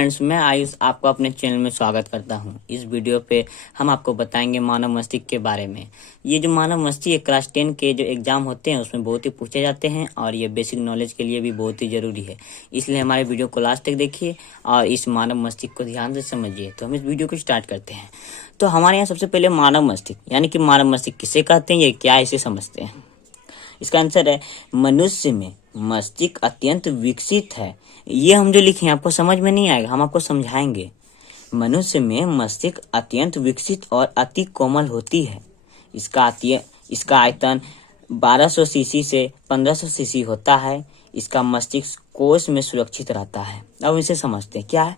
Friends, मैं आयुष आपको अपने चैनल में स्वागत करता हूं। इस वीडियो पे हम आपको बताएंगे मानव मस्तिष्क के बारे में। ये जो मानव मस्तिष्क क्लास 10 के जो एग्जाम होते हैं उसमें बहुत ही पूछे जाते हैं और ये बेसिक नॉलेज के लिए भी बहुत ही जरूरी है। इसलिए हमारे वीडियो को लास्ट तक देखिए और इस मानव मस्तिष्क को ध्यान से समझिए। तो हम इस वीडियो को स्टार्ट करते हैं। तो हमारे यहाँ सबसे पहले मानव मस्तिष्क यानी कि मानव मस्तिष्क किसे कहते हैं, ये क्या है, इसे समझते हैं। इसका आंसर है मनुष्य में मस्तिष्क अत्यंत विकसित है। ये हम जो लिखे हैं आपको समझ में नहीं आएगा, हम आपको समझाएंगे। मनुष्य में मस्तिष्क अत्यंत विकसित और अति कोमल होती है। इसका आयतन 1200 सीसी से 1500 सीसी होता है। इसका मस्तिष्क कोश में सुरक्षित रहता है। अब इसे समझते हैं क्या है।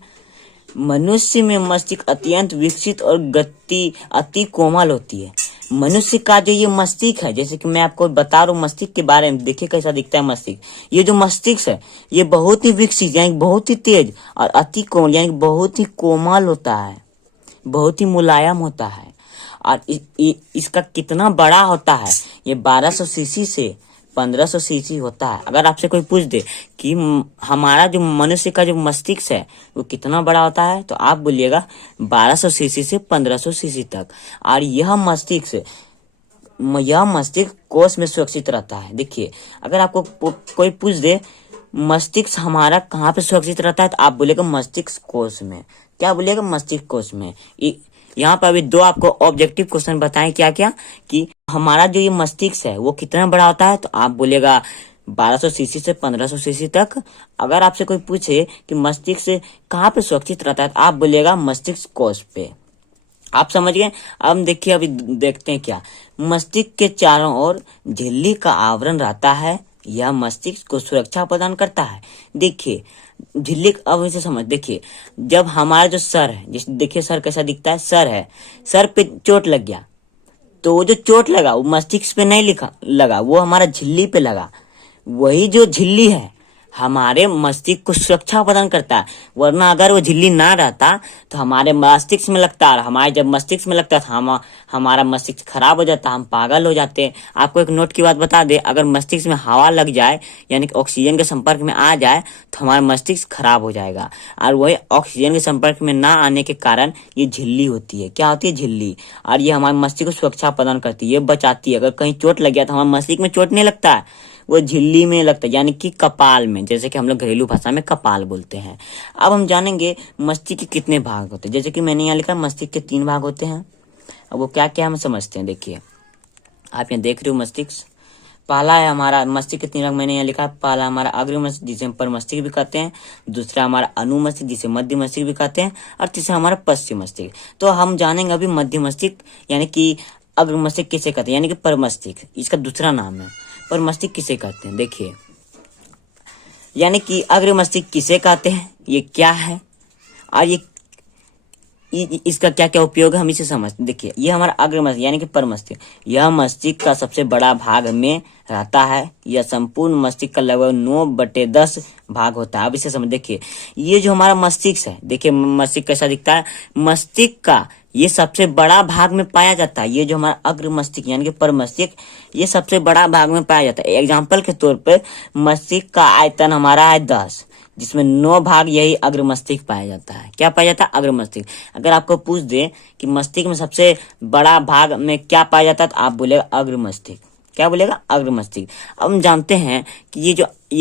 मनुष्य में मस्तिष्क अत्यंत विकसित और गति अति कोमल होती है। मनुष्य का जो ये मस्तिष्क है, जैसे कि मैं आपको बता रहा हूँ मस्तिष्क के बारे में, देखिए कैसा दिखता है मस्तिष्क। ये जो मस्तिष्क है ये बहुत ही विकसित यानी बहुत ही तेज और अति कोमल यानी बहुत ही कोमल होता है, बहुत ही मुलायम होता है। और इसका कितना बड़ा होता है, ये 1200 सीसी से 1500 सीसी होता है। अगर आपसे कोई पूछ दे कि हमारा जो मनुष्य का जो मस्तिष्क है वो कितना बड़ा होता है, तो आप बोलिएगा 1200 सीसी से 1500 सीसी तक। और यह मस्तिष्क कोश में सुरक्षित रहता है। देखिए, अगर आपको कोई पूछ दे मस्तिष्क हमारा कहाँ पे सुरक्षित रहता है, तो आप बोलेगा मस्तिष्क कोश में। क्या बोलेगा? मस्तिष्क कोश में। यहाँ पर अभी दो आपको ऑब्जेक्टिव क्वेश्चन बताएं क्या क्या, कि हमारा जो ये मस्तिष्क है वो कितना बड़ा होता है, तो आप बोलेगा 1200 सीसी से 1500 सीसी तक। अगर आपसे कोई पूछे कि मस्तिष्क कहाँ पे सुरक्षित रहता है, तो आप बोलेगा मस्तिष्क कोश पे। आप समझ गए। अब देखिए, अभी देखते हैं क्या। मस्तिष्क के चारों ओर झिल्ली का आवरण रहता है। यह मस्तिष्क को सुरक्षा प्रदान करता है। देखिए झिल्ली, अब इसे समझ। देखिए, जब हमारा जो सर है, जैसे देखिए सर कैसा दिखता है, सर है, सर पे चोट लग गया तो वो जो चोट लगा वो मस्तिष्क पे नहीं लगा, वो हमारा झिल्ली पे लगा। वही जो झिल्ली है हमारे मस्तिष्क को सुरक्षा प्रदान करता है। वरना अगर वो झिल्ली ना रहता तो हमारे मस्तिष्क में लगता, और हमारे जब मस्तिष्क में लगता था हमारा मस्तिष्क खराब हो जाता, हम पागल हो जाते। आपको एक नोट की बात बता दे, अगर मस्तिष्क में हवा लग जाए यानी कि ऑक्सीजन के संपर्क में आ जाए तो हमारा मस्तिष्क खराब हो जाएगा। और वही ऑक्सीजन के संपर्क में ना आने के कारण ये झिल्ली होती है। क्या होती है? झिल्ली। और ये हमारे मस्तिष्क को सुरक्षा प्रदान करती है, ये बचाती है। अगर कहीं चोट लग गया तो हमारे मस्तिष्क में चोट नहीं लगता है, वो झिल्ली में लगता है, यानी कि कपाल में, जैसे कि हम लोग घरेलू भाषा में कपाल बोलते हैं। अब हम जानेंगे मस्तिष्क के कितने भाग होते हैं। जैसे कि मैंने यहाँ लिखा मस्तिष्क के 3 भाग होते हैं। अब वो क्या क्या हम समझते हैं। देखिए, आप यहाँ देख रहे हो मस्तिष्क। पहला है हमारा मस्तिष्क के 3 भाग, मैंने यहाँ लिखा। पहला हमारा अग्र मस्तिष्क जिसे हम पर मस्तिष्क भी कहते हैं, दूसरा हमारा अनु मस्तिष्क जिसे मध्य मस्तिष्क भी कहते हैं, और तीसरा हमारा पश्चिम मस्तिष्क। तो हम जानेंगे अभी मध्य मस्तिष्क यानी कि अग्र मस्तिष्क किसे कहते हैं, यानी कि पर मस्तिष्क, इसका दूसरा नाम है। पर मस्तिष्क किसे कहते हैं, देखिए, यानी कि अग्र मस्तिष्क किसे कहते हैं, ये क्या है और इसका क्या क्या उपयोग है, हम इसे समझते हैं। देखिए, ये हमारा अग्र मस्तिष्क यानी कि पर मस्तिष्क, यह मस्तिष्क का सबसे बड़ा भाग में रहता है। यह संपूर्ण मस्तिष्क का लगभग 9/10 भाग होता है। अब इसे समझ। देखिए, ये जो हमारा मस्तिष्क है, देखिए मस्तिष्क कैसा दिखता है। मस्तिष्क का ये सबसे बड़ा भाग में पाया जाता है। ये जो हमारा अग्र मस्तिष्क यानी कि पर मस्तिष्क, ये सबसे बड़ा भाग में पाया जाता है। एग्जाम्पल के तौर पर मस्तिष्क का आयतन हमारा है 10, जिसमें 9 भाग यही अग्र मस्तिष्क पाया जाता है। क्या पाया जाता है? अग्र मस्तिष्क। अगर आपको पूछ दे कि मस्तिष्क में सबसे बड़ा भाग में क्या पाया जाता है, तो आप बोलेगा अग्र मस्तिष्क। क्या बोलेगा? अग्र मस्तिष्क। अब हम जानते हैं कि ये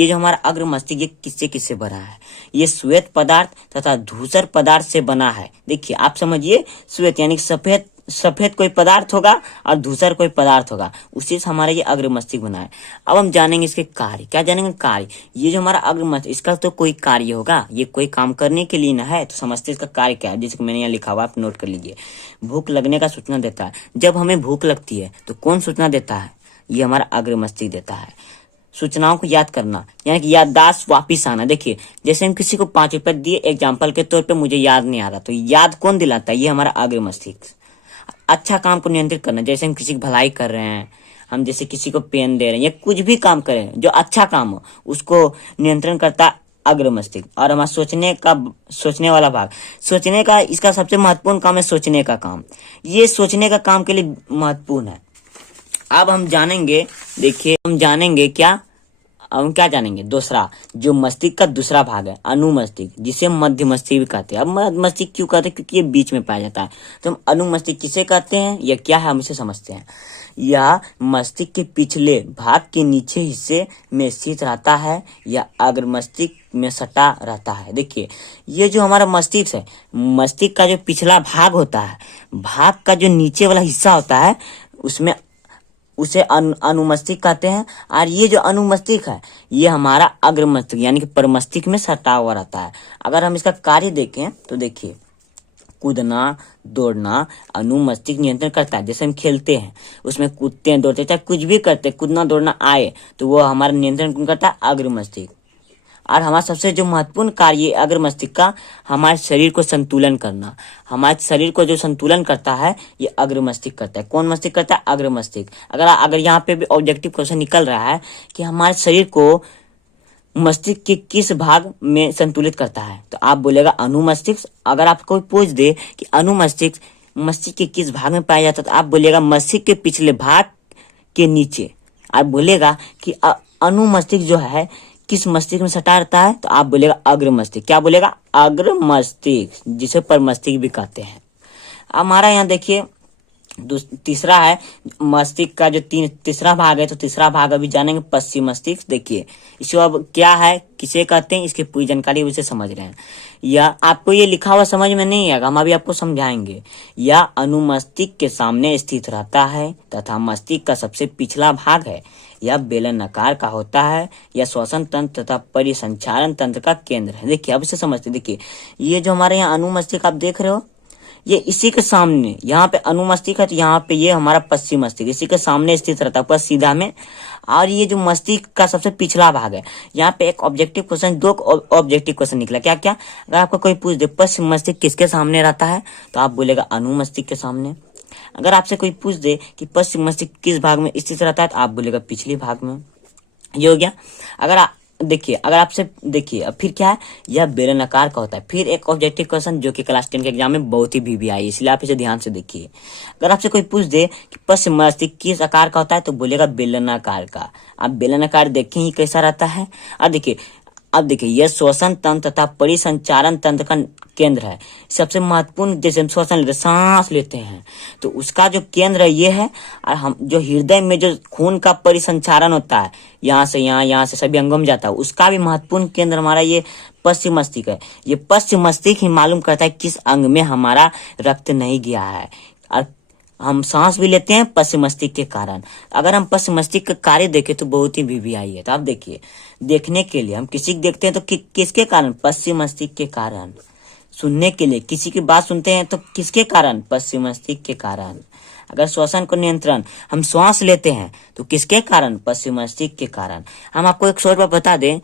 जो हमारा अग्र मस्तिष्क, ये किससे किससे बना है। ये श्वेत पदार्थ तथा धूसर पदार्थ से बना है। देखिए, आप समझिए, श्वेत यानी सफेद कोई पदार्थ होगा और धूसर कोई पदार्थ होगा, उसी से हमारा ये अग्र मस्तिष्क बना है। अब हम जानेंगे इसके कार्य। क्या जानेंगे? कार्य। ये जो हमारा अग्र मस्तिष्क, इसका तो कोई कार्य होगा, ये कोई काम करने के लिए ना है, तो समझते इसका कार्य क्या है। जैसे कि मैंने यहाँ लिखा हुआ, आप नोट कर लीजिए। भूख लगने का सूचना देता है। जब हमें भूख लगती है तो कौन सूचना देता है? ये हमारा अग्र मस्तिष्क देता है। सूचनाओं को याद करना यानी कि याददाश्त वापिस आना। देखिए, जैसे हम किसी को 5 रुपए दिए एग्जाम्पल के तौर पे, मुझे याद नहीं आ रहा, तो याद कौन दिलाता है? ये हमारा अग्र मस्तिष्क। अच्छा काम को नियंत्रित करना, जैसे हम किसी की भलाई कर रहे हैं, हम जैसे किसी को पेन दे रहे हैं या कुछ भी काम करें जो अच्छा काम हो, उसको नियंत्रण करता है अग्र मस्तिष्क। और हमारा सोचने वाला भाग, सोचने का, इसका सबसे महत्वपूर्ण काम है सोचने का काम। ये सोचने का काम के लिए महत्वपूर्ण है। अब हम जानेंगे, देखिए हम जानेंगे क्या अब हम क्या जानेंगे, दूसरा जो मस्तिष्क का दूसरा भाग है अनुमस्तिष्क, जिसे मध्य मस्तिष्क भी कहते हैं। अब मध्य मस्तिष्क क्यों कहते हैं, क्योंकि ये बीच में पाया जाता है। तो हम अनुमस्तिष्क किसे कहते हैं, यह क्या है हम इसे समझते हैं। यह मस्तिष्क के पिछले भाग के नीचे हिस्से में स्थित रहता है या अग्र मस्तिष्क में सटा रहता है। देखिए ये जो हमारा मस्तिष्क है, मस्तिष्क का जो पिछला भाग होता है, भाग का जो नीचे वाला हिस्सा होता है उसमें उसे अनुमस्तिष्क कहते हैं। और ये जो अनुमस्तिष्क है ये हमारा अग्र मस्तिष्क यानी कि परमस्तिष्क में सटा हुआ रहता है। अगर हम इसका कार्य देखें तो देखिए कूदना दौड़ना अनुमस्तिष्क नियंत्रण करता है। जैसे हम खेलते हैं उसमें कूदते हैं दौड़ते हैं, चाहे कुछ भी करते हैं, कूदना दौड़ना आए तो वो हमारा नियंत्रण कौन करता है, अग्र मस्तिष्क। और हमारा सबसे जो महत्वपूर्ण कार्य अग्र मस्तिष्क का हमारे शरीर को संतुलन करना, हमारे शरीर को जो संतुलन करता है ये अग्र मस्तिष्क करता है। कौन मस्तिष्क करता है, अग्र मस्तिष्क। अगर यहाँ पे भी ऑब्जेक्टिव क्वेश्चन निकल रहा है कि हमारे शरीर को मस्तिष्क के किस भाग में संतुलित करता है, तो आप बोलेगा अनुमस्तिष्क। अगर आपको कोई पूछ दे कि अनुमस्तिष्क मस्तिष्क के किस भाग में पाया जाता है, तो आप बोलेगा मस्तिष्क के पिछले भाग के नीचे। आप बोलेगा कि अनुमस्तिष्क जो है किस मस्तिष्क में सटा रहता है, तो आप बोलेगा अग्र मस्तिष्क। क्या बोलेगा, अग्र मस्तिष्क, जिसे परमस्तिष्क भी कहते हैं। हमारा यहाँ देखिए तीसरा है मस्तिष्क का जो तीसरा भाग है, तो तीसरा भाग अभी जानेंगे पश्चिम मस्तिष्क। देखिए इसको अब क्या है, किसे कहते हैं, इसकी पूरी जानकारी उसे समझ रहे हैं। या आपको ये लिखा हुआ समझ में नहीं आएगा, हम अभी आपको समझाएंगे। या अनुमस्तिष्क के सामने स्थित रहता है तथा मस्तिष्क का सबसे पिछला भाग है। यह बेलनाकार का होता है। यह श्वसन तंत्र तथा परिसंचारण तंत्र का केंद्र है। देखिए अब इसे समझते, देखिए ये जो हमारे यहाँ अनुमस्तिष्क आप देख रहे हो, ये इसी के सामने, यहाँ पे अनुमस्तिष्क है तो यहाँ पे ये हमारा पश्चिम मस्तिष्क इसी के सामने स्थित रहता है, ऊपर सीधा में। और ये जो मस्तिष्क का सबसे पिछला भाग है, यहाँ पे एक ऑब्जेक्टिव क्वेश्चन, दो ऑब्जेक्टिव क्वेश्चन निकला। क्या क्या, अगर आपको कोई पूछ दे पश्चिम मस्तिष्क किसके सामने रहता है, तो आप बोलेगा अनुमस्तिष्क के सामने। अगर आपसे कोई पूछ दे कि पश्चिम मस्तिष्क किस भाग में स्थित रहता है, तो आप बोलेगा पिछले भाग में। ये हो गया। अगर आपसे देखिए अब फिर क्या है, यह बेलनाकार का होता है। फिर एक ऑब्जेक्टिव क्वेश्चन जो कि क्लास 10 के एग्जाम में बहुत ही भी आई, इसलिए आप इसे ध्यान से देखिए। अगर आपसे कोई पूछ दे कि पश्चिम मस्तिष्क किस आकार का होता है, तो बोलेगा बेलनाकार का। आप बेलनाकार देखें ही कैसा रहता है। अब देखिए यह श्वसन तंत्र तथा परिसंचारण तंत्र का केंद्र है। सबसे महत्वपूर्ण, जैसे हम श्वसन लेते सांस लेते हैं तो उसका जो केंद्र ये है। और हम जो हृदय में जो खून का परिसंचारण होता है, यहाँ से यहाँ से सभी अंगों में जाता है, उसका भी महत्वपूर्ण केंद्र हमारा ये पश्चिम मस्तिष्क है। ये पश्चिम मस्तिष्क ही मालूम करता है किस अंग में हमारा रक्त नहीं गया है। और हम सांस भी लेते हैं पश्चिम मस्तिष्क के कारण। अगर हम पश्चिम मस्तिष्क का कार्य देखें तो बहुत ही वीवीआई है। तो आप देखिए, देखने के लिए हम किसी को देखते हैं तो किसके कारण, पश्चिम मस्तिष्क के कारण। सुनने के लिए किसी की बात सुनते हैं तो किसके कारण, पश्चिम मस्तिष्क के कारण। अगर श्वसन को नियंत्रण हम श्वास लेते हैं तो किसके कारण, पश्चिम मस्तिष्क के कारण। हम आपको एक शॉर्ट बात बता दें,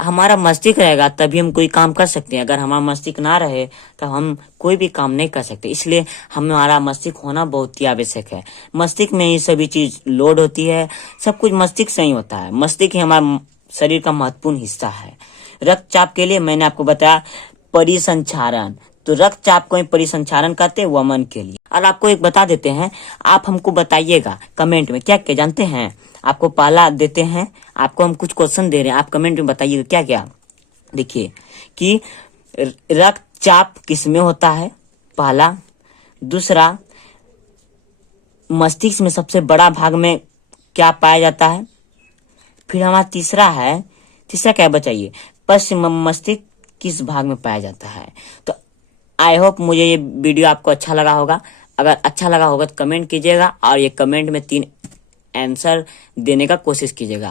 हमारा मस्तिष्क रहेगा तभी हम कोई काम कर सकते हैं। अगर हमारा मस्तिष्क ना रहे तो हम कोई भी काम नहीं कर सकते। इसलिए हमारा मस्तिष्क होना बहुत ही आवश्यक है। मस्तिष्क में ही सभी चीज लोड होती है, सब कुछ मस्तिष्क से ही होता है। मस्तिष्क ही हमारा शरीर का महत्वपूर्ण हिस्सा है। रक्तचाप के लिए मैंने आपको बताया परिसंचारण, तो रक्तचाप को परिसंचारण कहते हैं, वमन के लिए। और आपको एक बता देते हैं, आप हमको बताइएगा कमेंट में क्या क्या जानते हैं। आपको पहला देते हैं, आपको हम कुछ क्वेश्चन दे रहे हैं, आप कमेंट में बताइएगा क्या क्या। देखिए कि रक्तचाप किस में होता है, पहला। दूसरा, मस्तिष्क में सबसे बड़ा भाग में क्या पाया जाता है। फिर हमारा तीसरा क्या बताइए, पश्चिम मस्तिष्क किस भाग में पाया जाता है। तो आई होप मुझे ये वीडियो आपको अच्छा लगा होगा। अगर अच्छा लगा होगा तो कमेंट कीजिएगा और ये कमेंट में 3 आंसर देने का कोशिश कीजिएगा।